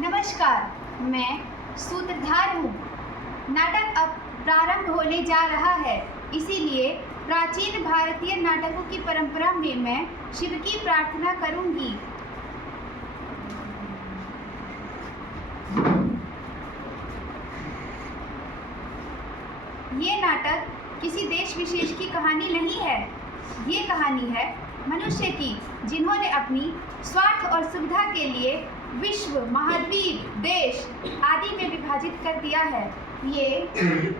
नमस्कार, मैं सूत्रधार हूँ। नाटक अब प्रारंभ होने जा रहा है, इसीलिए प्राचीन भारतीय नाटकों की परंपरा में मैं शिव की प्रार्थना करूँगी। ये नाटक किसी देश विशेष की कहानी नहीं है। ये कहानी है मनुष्य की, जिन्होंने अपनी स्वार्थ और सुविधा के लिए विश्व, महाद्वीप, देश आदि में विभाजित कर दिया है। ये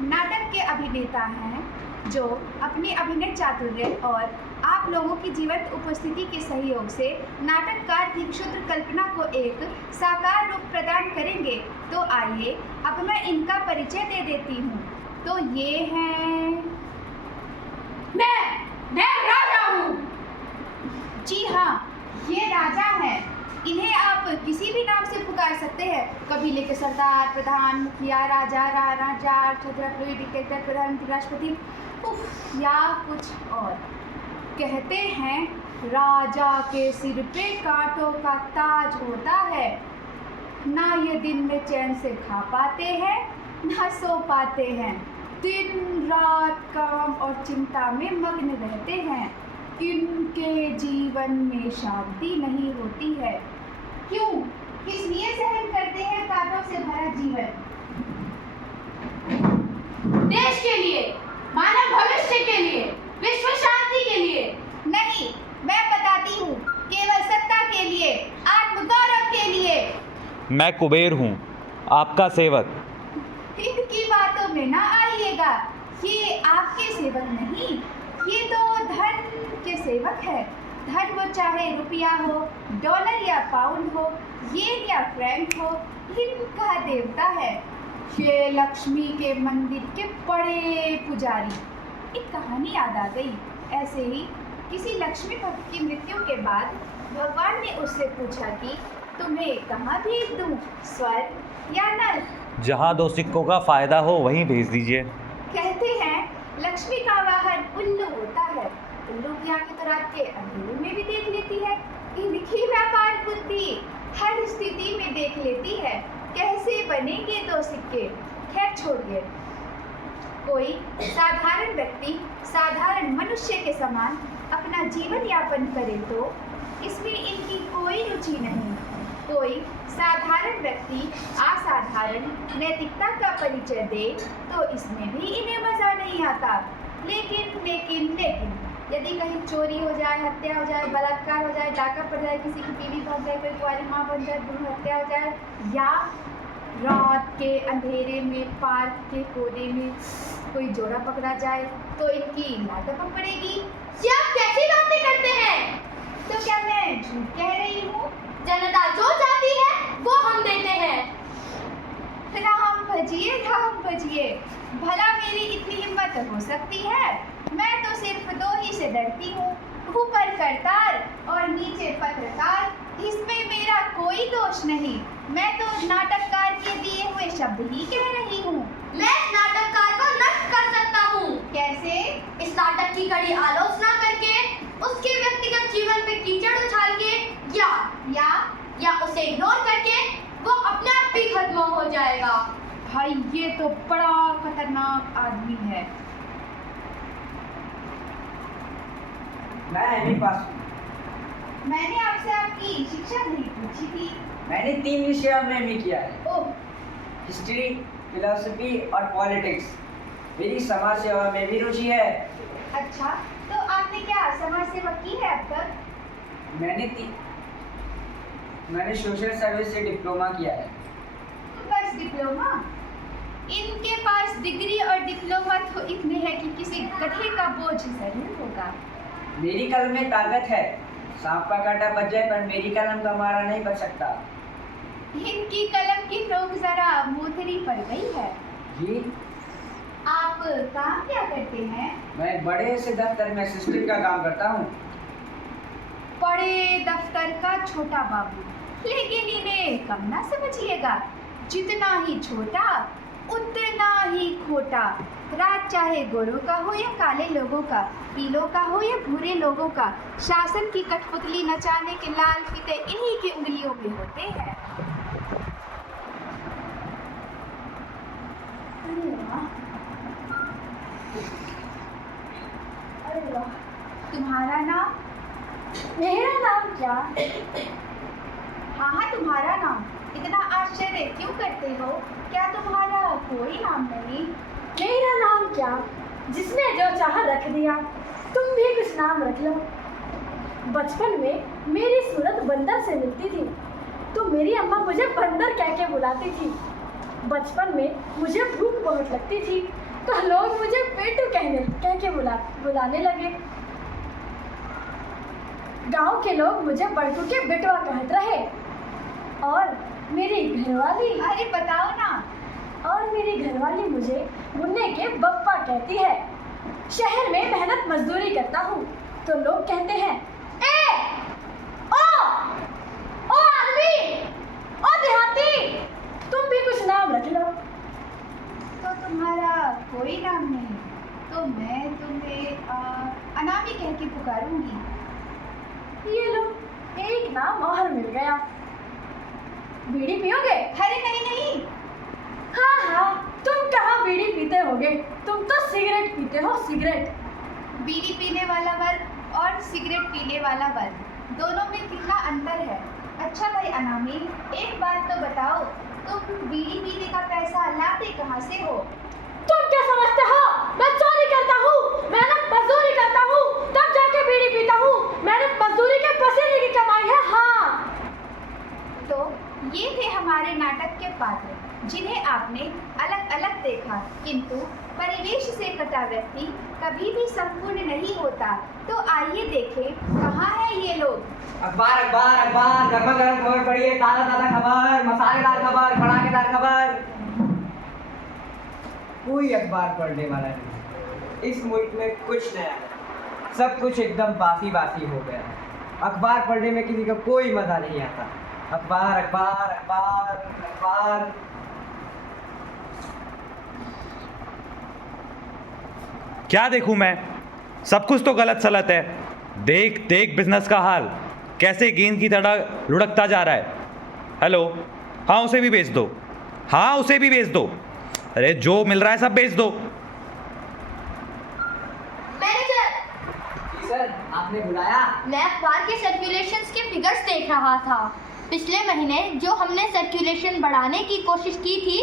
नाटक के अभिनेता हैं जो अपने अभिनय चातुर्य और आप लोगों की जीवंत उपस्थिति के सहयोग से नाटककार की क्षुद्र कल्पना को एक साकार रूप प्रदान करेंगे। तो आइए अब मैं इनका परिचय दे देती हूँ। तो ये हैं मैं राजा हूँ। जी हाँ, ये राजा हैं। इन्हें आप किसी भी नाम से पुकार सकते हैं, कबीले के सरदार, प्रधान, मुखिया, राजा, राणा, जार, छत्रपति, डिक्टेटर, प्रधानमंत्री, राष्ट्रपति या कुछ और। कहते हैं राजा के सिर पे कांटों का ताज होता है। ना ये दिन में चैन से खा पाते हैं, ना सो पाते हैं। दिन रात काम और चिंता में मग्न रहते हैं। इनके जीवन में शांति नहीं होती है। क्यों? किस लिए सहन करते हैं कांटों से भरा जीवन? देश के लिए, मानव भविष्य के लिए, विश्व शांति के लिए। नहीं, मैं बताती हूँ, केवल सत्ता के लिए, आत्मगौरव के लिए। मैं कुबेर हूँ, आपका सेवक। इनकी बातों में ना आइएगा, ये आपके सेवक नहीं, ये तो धन के सेवक है। धन वो चाहे रुपया हो, डॉलर या पाउंड हो, येन या फ्रैंक हो, इनका देवता है। ये लक्ष्मी के मंदिर के बड़े पुजारी। एक कहानी याद आ गई। ऐसे ही किसी लक्ष्मी भक्त की मृत्यु के बाद भगवान ने उससे पूछा कि तुम्हें कहाँ भेज दूँ, स्वर्ग या नर्क? जहाँ दो सिक्कों का फायदा हो वहीं भेज दीजिए। कहते हैं लक्ष्मी का वाहन उल्लू होता है। उल्लू की आंखें तो रात के अंधेरे में भी देख लेती है। इनकी व्यापार बुद्धि हर स्थिति में देख लेती है। कैसे बनेंगे दो सिक्के? खैर छोड़िए। कोई साधारण व्यक्ति साधारण मनुष्य के समान अपना जीवन यापन करे तो इसमें इनकी कोई रुचि नहीं। कोई साधारण व्यक्ति असाधारण नैतिकता का परिचय दे तो इसमें भी इन्हें मजा नहीं आता। लेकिन यदि कहीं चोरी हो जाए, हत्या हो जाए, बलात्कार हो जाए, डाका पड़ जाए, किसी की बीवी भाग जाए, कोई कुंवारी माँ बन जाए, भ्रूण हत्या हो जाए, या रात के अंधेरे में पार्क के कोने में कोई जोड़ा पकड़ा जाए तो इनकी लात पड़ेगी। ये आप कैसी बातें करते हैं? तो क्या मैं झूठ कह रही हूँ? जनता जो चाहती है वो हम देते हैं। राम भजिए, भला मेरी इतनी हिम्मत हो सकती है? मैं तो सिर्फ दो ही से डरती हूँ, ऊपर करतार और नीचे पत्रकार। इसमें मेरा कोई दोष नहीं। मैं तो नाटककार के दिए हुए शब्द ही कह रही हूँ। मैं इस नाटककार को नष्ट कर सकता हूँ। कैसे? इस नाटक की कड़ी आलोचना करके, उसके व्यक्तिगत जीवन पे कीचड़ उछाल के, या उसे इग्नोर करके वो अपने आप भी खत्म हो जाएगा। भाई ये तो बड़ा खतरनाक आदमी है। मैं एमए पास हूँ। मैंने आपसे आपकी शिक्षा नहीं पूछी थी। मैंने 3 विषयों में एमए किया है, ओह, हिस्ट्री, फिलॉसफी और पॉलिटिक्स। मेरी समाज सेवा में भी रुचि है। अच्छा, तो आपने क्या समाज सेवा की है अब तक? मैंने सोशल सर्विस से डिप्लोमा किया है। बस डिप्लोमा? इनके पास डिग्री और डिप्लोमा तो इतने हैं कि किसी गधे का बोझ जरूर होगा। मेरी कलम में ताकत है। सांप का कांटा बच जाए पर मेरी कलम का मारा नहीं बच सकता। इनकी कलम की नोक जरा मोथरी पड़ गई है। जी, आप काम क्या करते हैं? मैं एक बड़े से दफ्तर में असिस्टेंट का काम करता हूँ। बड़े दफ्तर का छोटा बाबू, लेकिन इन्हें कम ना समझिएगा। जितना ही छोटा उतना ही खोटा। राज चाहे गोरों का हो या काले लोगों का, पीलों का हो या भूरे लोगों का, शासन की कठपुतली नचाने के लाल फीते इन्हीं की उंगलियों में होते हैं। अरे वाह, तुम्हारा नाम? मेरा नाम क्या? हाँ, तुम्हारा नाम। इतना आश्चर्य क्यों करते हो? क्या तुम्हारा कोई नाम नहीं? मेरा नाम क्या? जिसने जो चाहा रख दिया। तुम भी कुछ नाम रख लो। बचपन में मेरी सूरत बंदर से मिलती थी, तो मेरी अम्मा मुझे बंदर कह के बुलाती थी। बचपन में मुझे भूख बहुत लगती थी, तो लोग मुझे पेटू कह के बुलाने लगे। गांव के लोग मुझे बड़कू के बेटवा कहते रहे। और मेरी घरवाली, अरे बताओ ना। और मेरी घरवाली मुझे मुन्ने के बप्पा कहती है। शहर में मेहनत मजदूरी करता हूँ, तो लोग कहते हैं, ए ओ आदमी, ओ देहाती, तुम भी कुछ नाम रख लो। तो तुम्हारा कोई नाम नहीं, तो मैं तुम्हें अनामी कह के पुकारूंगी। ये लो, एक नाम और मिल गया। बीड़ी पियोगे? अरे नहीं नहीं। हाँ, तुम कहाँ बीड़ी पीते होगे, तुम तो सिगरेट पीते हो, सिगरेट। बीड़ी पीने वाला वर्ग और सिगरेट पीने वाला वर्ग, दोनों में कितना अंतर है। अच्छा भाई अनामी, एक बात तो बताओ, तुम बीड़ी पीने का पैसा लाते कहाँ से हो? तुम क्या समझते हो? मैं चोरी करता हूँ, मेहनत मजदूरी करता हूँ, तब जाके बीड़ी पीता हूँ। मेहनत मजदूरी के पसीने की कमाई है। हाँ, तो ये थे हमारे नाटक के पात्र, जिन्हें आपने अलग अलग देखा, किंतु परिवेश से कटा व्यक्ति कभी भी संपूर्ण नहीं होता। तो आइए देखें कहाँ है ये लोग। अखबार अखबार अखबार, गर्मा गर्म खबर पढ़िए, ताज़ा ताज़ा खबर, मसालेदार खबर, भड़ाकेदार खबर। कोई अखबार पढ़ने वाला नहीं। इस मुल्क में कुछ नया नहीं, सब कुछ एकदम बासी बासी हो गया। अखबार पढ़ने में किसी का कोई मज़ा नहीं आता। अखबार अखबार अखबार अखबार। क्या देखूं मैं? सब कुछ तो गलत सलत है। देख देख बिजनेस का हाल, कैसे गेंद की तरह लुढ़कता जा रहा है। हेलो, हाँ उसे भी बेच दो, हाँ उसे भी बेच दो। अरे जो मिल रहा है सब बेच दो। मैनेजर, जी सर, आपने बुलाया? मैं अखबार के सर्कुलेशंस के फिगर्स देख रहा था। पिछले महीने जो हमने सर्कुलेशन बढ़ाने की कोशिश की थी,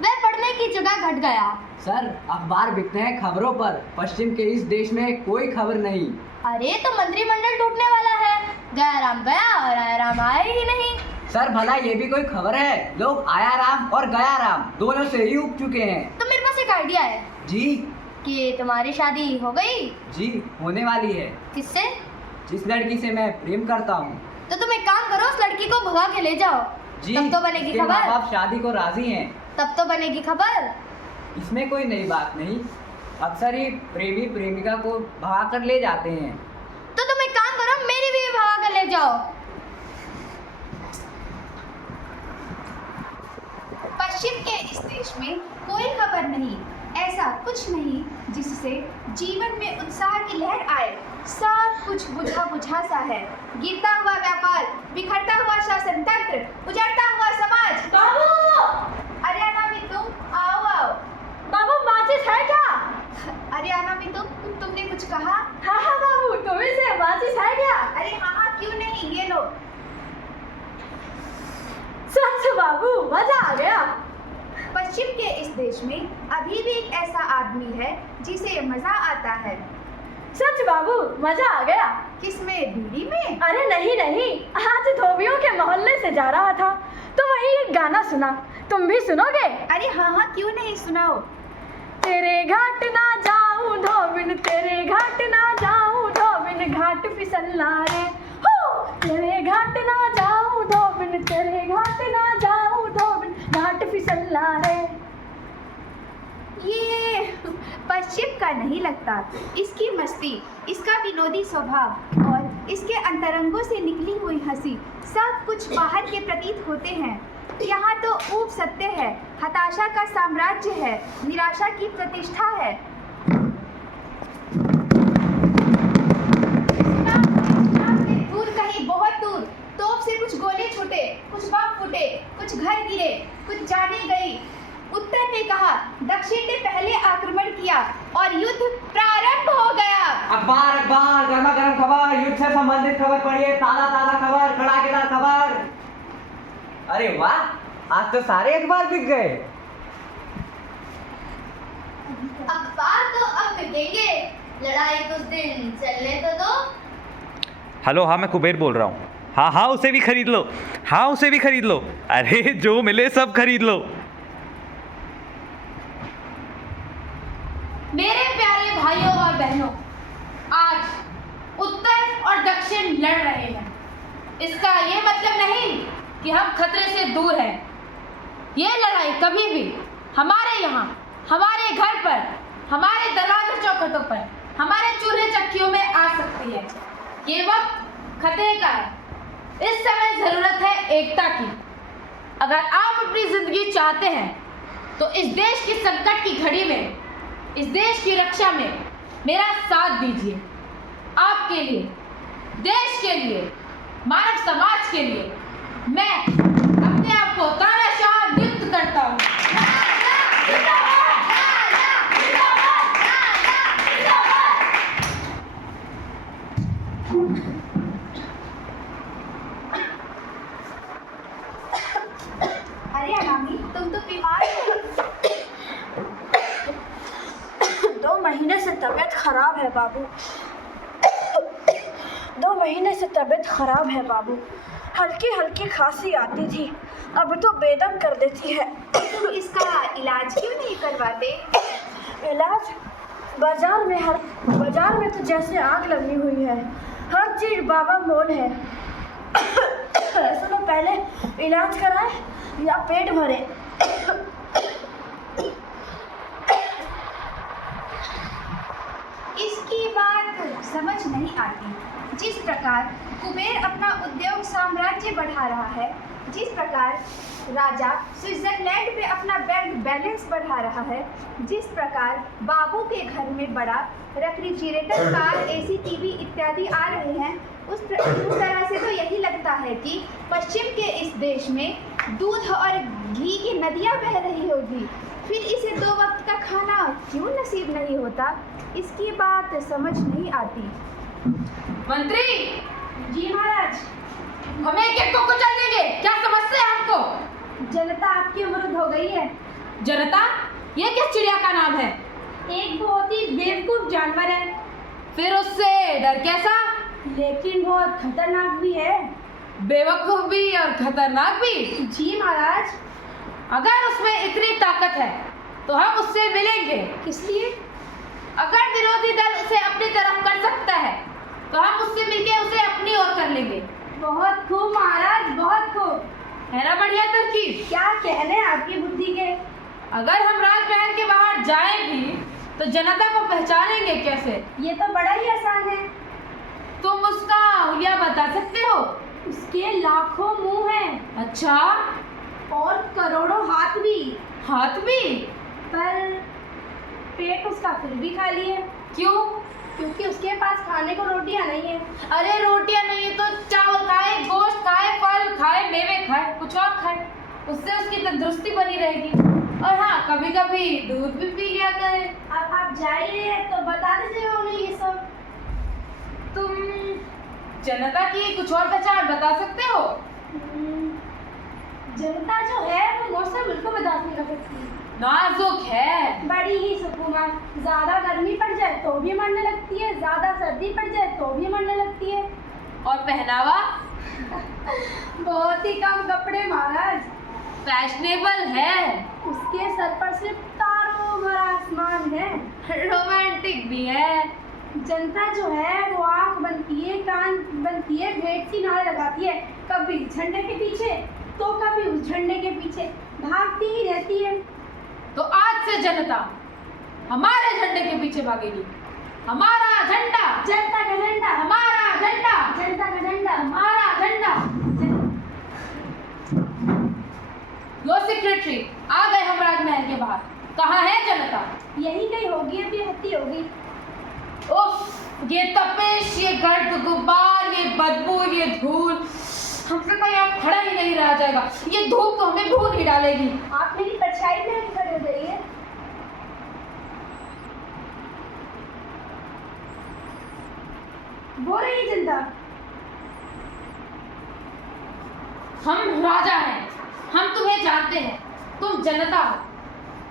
वह बढ़ने की जगह घट गया। सर, अखबार बिकते हैं खबरों पर। पश्चिम के इस देश में कोई खबर नहीं। अरे तो मंत्रिमंडल टूटने वाला है। गया राम गया और आया राम आए ही नहीं। सर भला ये भी कोई खबर है? लोग आया राम और गया राम दोनों से ही उग चुके हैं। तो मेरे पास एक आइडिया है। जी? कि तुम्हारी शादी हो गई? जी, होने वाली है। किससे? जिस लड़की से मैं प्रेम करता हूँ। तो तुम एक काम करो, उस लड़की को भगा के ले जाओ। जी, तब तो बनेगी उसके खबर। माँ बाप शादी को राजी हैं। तब तो बनेगी खबर। इसमें कोई नई बात नहीं। अक्सर ही प्रेमी प्रेमिका को भगा कर ले जाते हैं। तो तुम एक काम करो, मेरी भी भगा कर ले जाओ। पश्चिम के इस देश में कोई खबर नहीं, ऐसा कुछ नहीं जिससे जीवन में उत्साह की लहर आए। सब कुछ बुझा बुझा सा है। गिरता हुआ व्यापार, बिखरता हुआ शासन तंत्र, उजड़ता हुआ समाज। बाबू! अरे अनामी तुम आओ आओ। बाबू, माचिस है क्या? अरे अनामी तुमने कुछ कहा? हाँ बाबू, तुम्हें से माचिस है क्या? अरे हाँ क्यों नहीं, ये लो। सच बाबू, मजा आ गया। पश्चिम के इस देश में अभी भी एक ऐसा आदमी है जिसे मजा आता है। सच बाबू, मजा आ गया। किसमें? बीड़ी में? अरे नहीं, आज धोबियों के मोहल्ले से जा रहा था, तो वहीं एक गाना सुना। तुम भी सुनोगे? अरे हाँ क्यों नहीं, सुनाओ। तेरे घाट ना जाऊं धोबिन, तेरे घाट ना जाऊं धोबिन, घाट फिसलना रे हो। तेरे घाट ना जाऊं धोबिन, तेरे घाट ना जाऊं धोबिन, घाट फिसलना रे। ये पश्चिम का नहीं लगता। इसकी मस्ती, इसका विनोदी स्वभाव और इसके अंतरंगों से निकली हुई हंसी सब कुछ बाहर के प्रतीत होते हैं। यहाँ तो ऊब सत्य है, हताशा का साम्राज्य है, निराशा की प्रतिष्ठा है। दूर कहीं बहुत दूर तोप से कुछ गोले छूटे, कुछ बम फूटे, कुछ घर गिरे, कुछ जाने गई। उत्तर ने कहा, दक्षिण ने पहले आक्रमण किया और युद्ध प्रारंभ हो गया। अखबार अखबार, गर्मा गर्म खबर, युद्ध से संबंधित खबर पढ़िए, ताजा ताजा खबर, कड़ाकेदार खबर। अरे वाह, आज तो सारे अखबार बिक गए। अखबार तो अब बिकेंगे, लड़ाई कुछ दिन चलने तो दो। हेलो, हाँ मैं कुबेर बोल रहा हूँ। हाँ हाँ उसे भी खरीद लो, हाँ उसे भी खरीद लो, अरे जो मिले सब खरीद लो। मेरे प्यारे भाइयों और बहनों, आज उत्तर और दक्षिण लड़ रहे हैं। इसका ये मतलब नहीं कि हम खतरे से दूर हैं। ये लड़ाई कभी भी हमारे यहाँ, हमारे घर पर, हमारे दरवाजे चौखटों पर, हमारे चूल्हे चक्कियों में आ सकती है। ये वक्त खतरे का है। इस समय ज़रूरत है एकता की। अगर आप अपनी ज़िंदगी चाहते हैं तो इस देश की संकट की घड़ी में, इस देश की रक्षा में मेरा साथ दीजिए। आपके लिए, देश के लिए, मानव समाज के लिए मैं अपने आप को तानाशाह नियुक्त करता हूँ। अरे अनामी, तुम तो बीमार हो। 2 महीने से तबीयत खराब है बाबू। 2 महीने से तबीयत खराब है बाबू। हल्की हल्की खांसी आती थी, अब तो बेदम कर देती है। तुम इसका इलाज क्यों नहीं करवाते? इलाज? बाजार में तो जैसे आग लगी हुई है। हर चीज बाबा मोल है। सुनो, पहले इलाज कराए या पेट भरे? इसकी बात समझ नहीं आती। जिस प्रकार कुबेर अपना उद्योग साम्राज्य बढ़ा रहा है, जिस प्रकार राजा स्विट्जरलैंड में अपना बैंक बैलेंस बढ़ा रहा है, जिस प्रकार बाबू के घर में बड़ा रेफ्रिजरेटर, कार, एसी, टीवी इत्यादि आ रहे हैं, उस तरह से तो यही लगता है कि पश्चिम के इस देश में दूध और घी की नदियाँ बह रही होगी। फिर इसे 2 वक्त का खाना क्यों नसीब नहीं होता? इसकी बात समझ नहीं आती। मंत्री जी महाराज, हमें एक को कुचल देंगे, क्या समस्या है आपको? जनता आपके विरुद्ध हो गई है। जनता? ये किस चिड़िया का नाम है? एक बहुत ही बेवकूफ जानवर है। फिर उससे डर कैसा? लेकिन बहुत खतरनाक भी है। बेवकूफ भी और खतरनाक भी? जी महाराज। अगर उसमें इतनी ताकत है तो हम उससे मिलेंगे। किस लिए? अगर विरोधी दल उसे अपनी तरफ कर सकता है तो हम उससे मिलके उसे अपनी ओर कर लेंगे। बहुत खूब महाराज, बहुत खूब। है ना बढ़िया तरकीब? क्या कहने आपकी बुद्धि के। अगर हम राजमहल के बाहर जाएं भी तो जनता को पहचानेंगे कैसे? ये तो बड़ा ही आसान है। तुम उसका हुलिया बता सकते हो? उसके लाखों मुंह हैं। अच्छा, और करोड़ों हाथ भी। हाथ भी? पर पेट उसका फिर भी खाली है। क्यों? क्योंकि उसके पास खाने को रोटियां नहीं है। अरे रोटियां नहीं है तो चावल खाए, गोश्त खाए, फल खाए, मेवे खाए, कुछ और खाए, उससे उसकी तंदुरुस्ती बनी रहेगी। और हाँ, कभी कभी दूध भी पी लिया करे। अब आप जाइए तो बता दीजिए उन्हें ये सब। तुम जनता की कुछ और पहचान बता सकते हो? जनता जो है वो मौसम बिल्कुल बर्दाश्त नहीं कर सकती। नाजुक है, बड़ी ही सुकूना। ज्यादा गर्मी पड़ जाए तो भी मरने लगती है, ज्यादा सर्दी पड़ जाए तो भी मरने लगती है। और पहनावा? बहुत ही कम कपड़े महाराज। फैशनेबल है। उसके सर पर सिर्फ तारों भरा आसमान है। रोमांटिक भी है। जनता जो है वो आँख बंद किए, कान बंद किए, भेंट सी नारे लगाती है, कभी झंडे के पीछे तो कभी उस झंडे के पीछे भागती ही रहती है। तो आज से जनता हमारे झंडे के पीछे भागेगी। हमारा झंडा, जनता का झंडा, हमारा झंडा, जनता का झंडा, हमारा झंडा। लो सेक्रेटरी, आ गए हम राजमहल के बाहर। कहाँ है जनता? यही कहीं होगी, अभी हत्ती होगी। उफ, ये तपिश, ये गर्द गुब्बार, ये बदबू, ये धूल, हमसे तो यहाँ खड़ा ही नहीं रहा जाएगा। ये धूप तो हमें भूल ही डालेगी। आप मेरी परछाई में नहीं खड़े हो जाइए। बोल रही जनता। हम राजा हैं, हम तुम्हें जानते हैं, तुम जनता हो।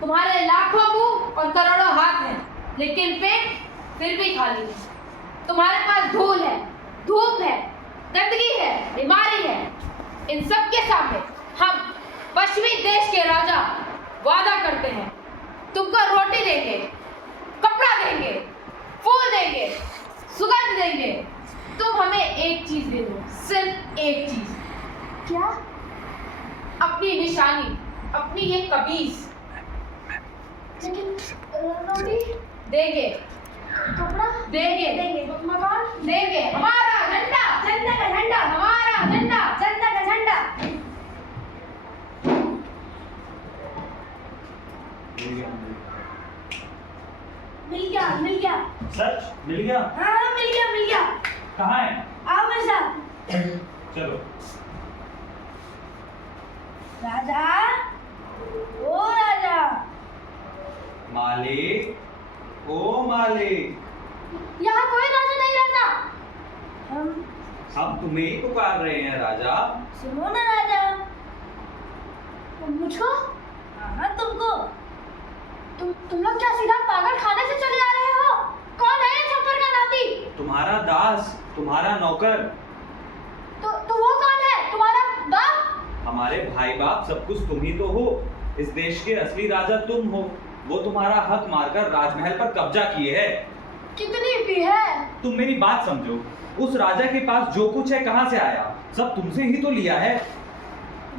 तुम्हारे लाखों मुंह और करोड़ों हाथ हैं, लेकिन पेट फिर भी खाली है। तुम्हारे पास धूल है, धूप है, गंदगी है, बीमारी है। इन सब के सामने हम पश्चिमी देश के राजा वादा करते हैं, तुमको रोटी देंगे, कपड़ा देंगे, फूल देंगे, सुगंध देंगे। तुम हमें एक चीज दे दो, सिर्फ एक चीज। क्या? अपनी निशानी, अपनी ये कमीज। लेकिन रोटी देंगे, कपड़ा देंगे, देंगे, मकान देंगे, हमारा झंडा, जनता का झंडा, हमारा झंडा। जनता का झंडा। मिल गया, मिल गया। सच मिल गया? हाँ मिल गया, मिल गया। कहाँ है? आओ मेरे साथ। चलो। राजा, ओ राजा। मालिक, ओ मालिक, यहाँ कोई राजा नहीं रहता। हम तुम्हें ही पुकार रहे हैं राजा। सुनो ना राजा। मुझको? हाँ तुमको। तुम लोग क्या सीधा पागल खाने से चले आ रहे हो? कौन है ये छप्पर का नाती? तुम्हारा दास, तुम्हारा नौकर। तो वो कौन है? तुम्हारा बाप? हमारे भाई बाप सब कुछ तुम ही तो हो। इस देश के असली राजा तुम हो। वो तुम्हारा हक मारकर राजमहल पर कब्जा किए है। कितनी भी है? तुम मेरी बात समझो। उस राजा के पास जो कुछ है कहाँ से आया? सब तुमसे ही तो लिया है।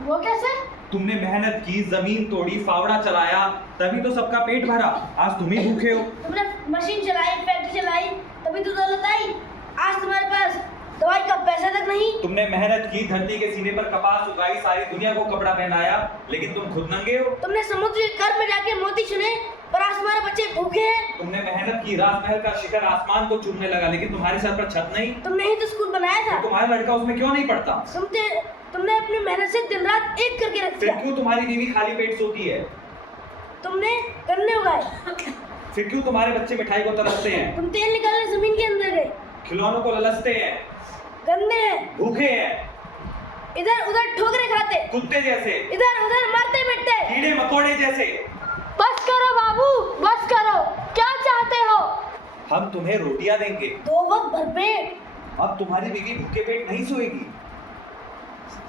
वो कैसे? तुमने मेहनत की, जमीन तोड़ी, फावड़ा चलाया, तभी तो सबका पेट भरा। आज तुम ही भूखे हो। तुमने मशीन चलाई, फैक्ट्री चलाई, तभी तो दौलत आई। आज तुम्हारे पास दवाई का पैसा तक नहीं। तुमने मेहनत की, धरती के सीने पर कपास उगाई, सारी दुनिया को कपड़ा पहनाया, लेकिन तुम खुद नंगे हो। तुमने समुद्र के गर्भ में जाके मोती चुने, पर आज तुम्हारे बच्चे भूखे हैं। तुमने मेहनत की, राजमहल का शिखर आसमान को चूमने लगा, लेकिन तुम्हारे सर पर छत नहीं। तुमने ही तो स्कूल बनाया था। तो तुम्हारा लड़का उसमें क्यों नहीं पढ़ता? तुमने अपनी मेहनत से दिन रात एक करके रख फिर दिया। क्यों तुम्हारी बीवी खाली पेट सोती है? तुमने गन्ने उगाए। फिर क्यों तुम्हारे बच्चे मिठाई को तरसते हैं? तुम तेल निकालने जमीन के अंदर गए। खिलौनों को ललचते हैं, गन्ने हैं, भूखे हैं, इधर उधर ठोकरे खाते, कुत्ते जैसे, इधर उधर मरते मिटते। कीड़े मकोड़े जैसे। बस करो बाबू, बस करो। क्या चाहते हो? हम तुम्हें रोटियां देंगे। 2 वक्त भरपेट। अब तुम्हारी बीवी भूखे पेट नहीं सोएगी।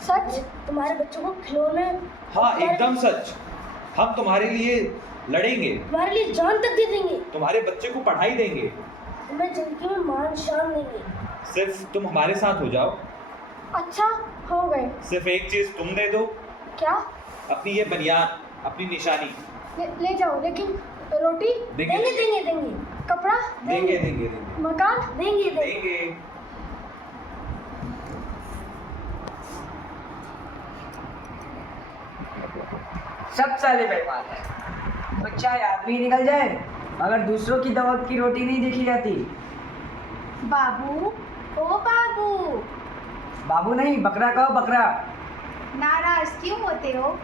सच? तुम्हारे बच्चों को खिलौने? हाँ एकदम सच। हम तुम्हारे लिए लड़ेंगे, तुम्हारे लिए जान तक दे देंगे। तुम्हारे बच्चे को पढ़ाई देंगे। तुम्हें जिंदगी में मान शान देंगे। सिर्फ तुम हमारे साथ हो जाओ। अच्छा हो गए। सिर्फ एक चीज तुम दे दो, क्या? अपनी ये बनियान, अपनी निशानी। ले जाओ, लेकिन रोटी देंगे। देंगे। कपड़ा देंगे। मकान देंगे। देंगे। सब साले बेकार है। तो चाहे आदमी निकल जाए, अगर दूसरों की दवा की रोटी नहीं देखी जाती। बाबू, ओ बाबू, बाबू नहीं, बकरा कहो, बकरा। नाराज क्यों होते हो?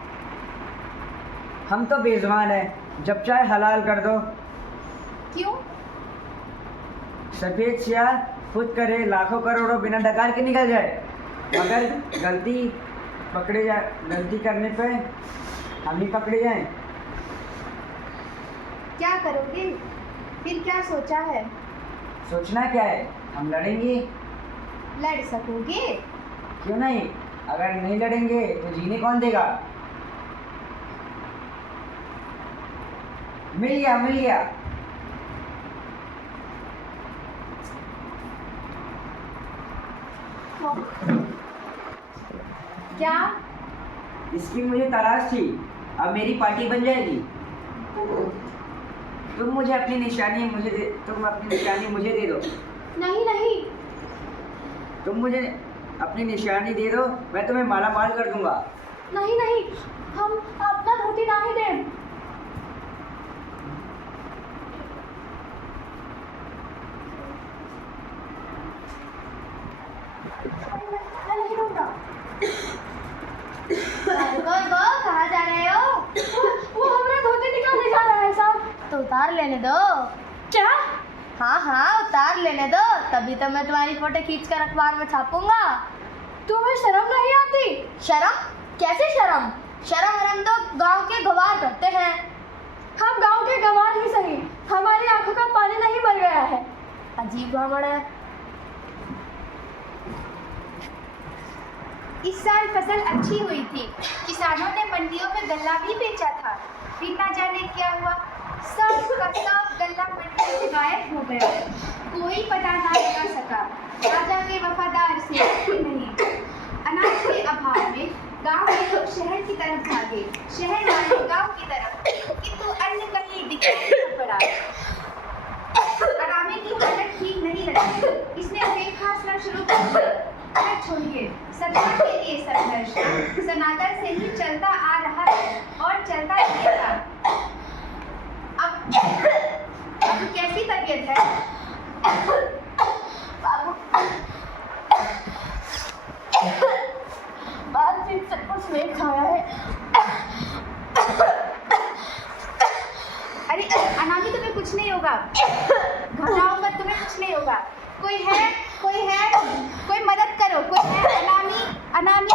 हम तो बेजुबान हैं, जब चाहे हलाल कर दो। क्यों? सफेद स्याह खुद करे, लाखों करोड़ों बिना डकार के निकल जाए, मगर गलती करने पे हम ही पकड़े जाएं। क्या करोगे? फिर क्या सोचा है? सोचना क्या है, हम लड़ेंगे। लड़ सकोगे? क्यों नहीं? अगर नहीं लड़ेंगे तो जीने कौन देगा? मिल गया। क्या? इसकी मुझे तलाश थी, अब मेरी पार्टी बन जाएगी। तुम अपनी निशानी मुझे दे दो। नहीं। तुम मुझे अपनी निशानी दे दो, मैं तुम्हें माला माल कर दूंगा। नहीं नहीं, हम अपना धोती ना ही दें। मैं नहीं दूंगा। कहाँ जा रहे हो? वो हमारा धोती निकालने जा रहा है साहब। तो उतार लेने दो। क्या? हाँ हाँ, उतार लेने दो, तभी तो मैं तुम्हारी फोटो खींच कर अखबार में छापूंगा। तुम्हें शर्म नहीं आती? शर्म? कैसे शर्म? शर्म वरम तो गांव के गवार करते हैं। हम गांव के गंवार ही सही, हमारी आंखों का पानी नहीं भर गया है। अजीब घमंड है। इस साल फसल अच्छी हुई थी, किसानों ने मंडियों में गल्ला भी बेचा था। फिर ना जाने क्या हुआ, सब का सब गल्ला मंडी से गायब हो गया। कोई पता ना लगा सका, राजा के वफादार से भी नहीं। अनाज के अभाव में गांव के लोग शहर की तरफ भागे, शहर वाले गांव की तरफ, किंतु अन्य कहीं दिखाई नहीं पड़ा। अनामी की हालत ठीक नहीं रही, इसने बेखासना शुरू कर दिया। छोड़िए, सत्ता के लिए संघर्ष सनातन से ही चलता आ रहा है और चलता रहेगा। अब कैसी तबीयत है? बातचीत से कुछ नहीं खाया है। अरे अनामी, तुम्हें कुछ नहीं होगा, घबराओ मत, तुम्हें कुछ नहीं होगा। कोई है, कोई मदद करो, कोई है? अनामी, अनामी।